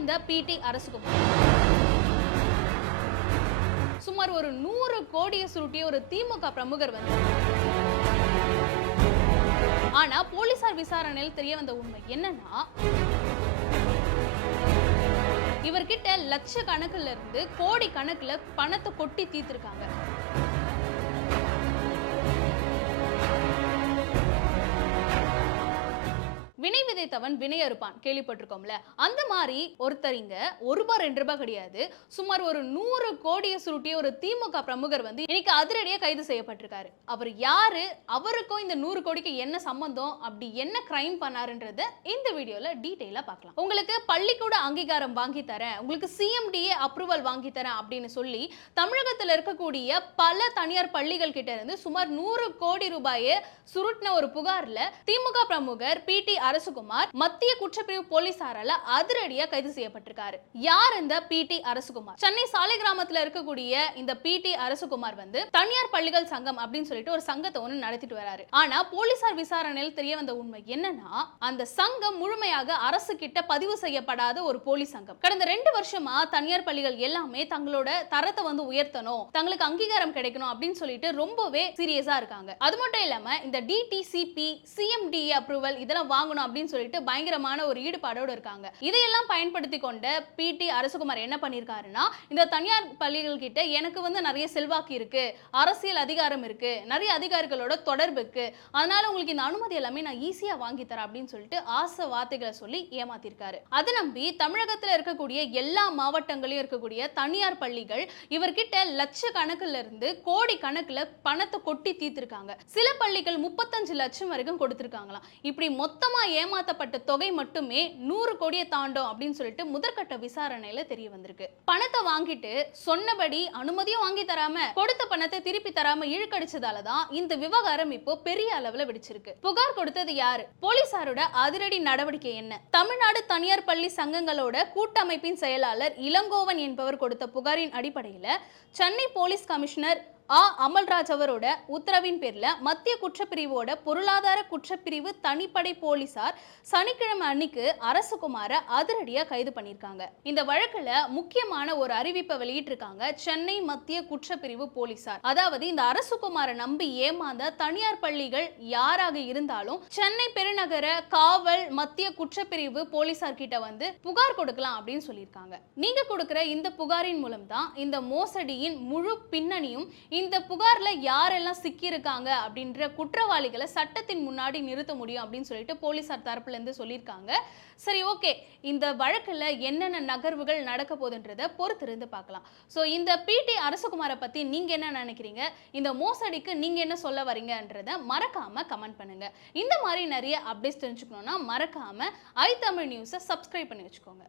இந்த பிடி அரசுகுமார்? சுமார் ஒரு 100 கோடியை சுருட்டிய ஒரு திமுக பிரமுகர் வந்து, ஆனா போலீசார் விசாரணையில் தெரிய வந்த உண்மை என்னன்னா, இவர்கிட்ட லட்சக்கணக்குல இருந்து கோடி கணக்குல பணத்தை கொட்டி தீர்த்திருக்காங்க. வினை விதைத்தவன் வினை அறுப்பான் கேள்விப்பட்டிருக்கோம்ல, அந்த மாதிரி ஒருத்தரிங்க ₹1 2 கிடையாது, சுமார் ஒரு 100 கோடியை சுருட்டிய ஒரு திமுக பிரமுகர் வந்து இன்னைக்கு அதிரடியா கைது செய்யப்பட்டிருக்காரு. அவர் யாரு, அவருக்கும் இந்த 100 கோடிக்கு என்ன சம்பந்தம், அப்படி என்ன கிரைம் பண்ணாருன்றத இந்த வீடியோல டீடைலா பார்க்கலாம். உங்களுக்கு பள்ளிக்கூட அங்கீகாரம் வாங்கி தரேன், உங்களுக்கு CMDA அப்ரூவல் வாங்கி தரேன் அப்படின்னு சொல்லி தமிழகத்தில் இருக்கக்கூடிய பல தனியார் பள்ளிகள் கிட்ட இருந்து சுமார் 100 கோடி ரூபாயை சுருட்டின ஒரு புகார்ல திமுக பிரமுகர் பிடி அரசுகுமார் மத்திய குற்றப்பிரிவு போலீசாரால அதிரடியா கைது செய்யப்பட்டிருக்காரு. யார் இந்த பிடி அரசுகுமார்? சென்னை சாலிகிராமத்துல இருக்கக்கூடிய இந்த பிடி அரசுகுமார் வந்து தனியார் பள்ளிகள் சங்கம் அப்படின்னு சொல்லிட்டு ஒரு சங்கத்தை ஒன்று நடத்திட்டு வராரு. ஆனா போலீசார் விசாரணையில் தெரிய வந்த உண்மை என்னன்னா, அந்த சங்கம் முழுமையாக அரசு கிட்ட பதிவு செய்யப்படாத ஒரு போலீஸ் சங்கம். கடந்த 2 வருஷமா தனியார் பள்ளிகள் எல்லாமே தங்களோட தரத்தை வந்து உயர்த்தணும், தங்களுக்கு அங்கீகாரம் கிடைக்கணும் அப்படின்னு சொல்லிட்டு ரொம்பவே சீரியஸா இருக்காங்க. அது மட்டும் இல்லாம இந்த DTCP CMDA அப்ரூவல் இதெல்லாம் வாங்கணும் அப்படின்னு சொல்லிட்டு பயங்கரமான ஒரு ஈடுபாடோடு இருக்காங்க. இதையெல்லாம் பயன்படுத்தி கொண்ட பிடி அரசுகுமார் என்ன பண்ணிருக்காருன்னா, இந்த தனியார் பள்ளிகள் கிட்ட எனக்கு வந்து நிறைய செல்வாக்கு இருக்கு, அரசியல் அதிகாரம் இருக்கு, நிறைய அதிகாரிகளோட தொடர்பு இருக்கு, அதனால உங்களுக்கு இந்த அனுமதி எல்லாமே நான் ஈஸியா வாங்கி தரேன் அப்படின்னு சொல்லிட்டு ஆசை வார்த்தைகளை சொல்லி ஏமாத்திருக்காரு. அதை நம்பி தமிழகத்துல இருக்கக்கூடிய எல்லா மாவட்டங்களையும் இருக்கக்கூடிய தனியார் பள்ளிகள் இவர்கிட்ட லட்சக்கணக்குல இருந்து கோடி கணக்குல பணத்தை கொட்டி தீர்த்திருக்காங்க. சில பள்ளிகள் 35 லட்சம் வரைக்கும் கொடுத்திருக்காங்களாம். இப்படி மொத்தமா ஏமாத்தப்பட்ட தொகை மட்டுமே 100 கோடியை தாண்டும் அப்படின்னு சொல்லிட்டு முதற்கட்ட விசாரணையில தெரிய வந்திருக்கு. பணத்தை வாங்கிட்டு சொன்னபடி அனுமதியும் வாங்கி தராம கொடுத்த பணத்தை திருப்பி தராம இழுக்கடிச்சதால தான் இந்த விவகாரம் இப்போ பெரிய அளவுல வெடிச்சிருக்கு. புகார் கொடுத்தது யாரு? போலீசாரோட அதிரடி நடவடிக்கை என்ன? தமிழ்நாடு தனியார் பள்ளி சங்கங்களோட கூட்டமைப்பின் செயலாளர் இளங்கோவன் என்பவர் கொடுத்த புகாரின் அடிப்படையில சென்னை போலீஸ் கமிஷனர் அமல்ராஜ் அவரோட உத்தரவின் பேர்ல மத்திய குற்றப்பிரிவோட பொருளாதார குற்றப்பிரிவு தனிப்படை போலீசார் சனிக்கிழமை அன்னைக்கு அரசுகுமார அதிரடியா கைது பண்ணிருக்காங்க. இந்த வழக்குல முக்கியமான ஒரு அறிவிப்பை வெளியிட்டிருக்காங்க சென்னை மத்திய குற்றப்பிரிவு போலீசார். அதாவது இந்த அரசுகுமாரை நம்பி ஏமாந்த தனியார் பள்ளிகள் யாராக இருந்தாலும் சென்னை பெருநகர காவல் மத்திய குற்றப்பிரிவு போலீசார் கிட்ட வந்து புகார் கொடுக்கலாம் அப்படின்னு சொல்லியிருக்காங்க. நீங்க கொடுக்கிற இந்த புகாரின் மூலம் தான் இந்த மோசடியின் முழு பின்னணியும், இந்த புகார்ல யாரெல்லாம் சிக்கி இருக்காங்க அப்படின்ற குற்றவாளிகளை சட்டத்தின் முன்னாடி நிறுத்த முடியும் அப்படின்னு சொல்லிட்டு போலீசார் தரப்புல இருந்து சொல்லியிருக்காங்க. சரி, ஓகே, இந்த வழக்குல என்னென்ன நகர்வுகள் நடக்க போகுதுன்றத பொறுத்திருந்து பார்க்கலாம். ஸோ இந்த பிடி அரசுகுமாரை பத்தி நீங்க என்ன நினைக்கிறீங்க, இந்த மோசடிக்கு நீங்க என்ன சொல்ல வரீங்கன்றத மறக்காம கமெண்ட் பண்ணுங்க. இந்த மாதிரி நிறைய அப்டேட்ஸ் தெரிஞ்சுக்கணும்னா மறக்காம iTamil நியூஸை சப்ஸ்கிரைப் பண்ணி வச்சுக்கோங்க.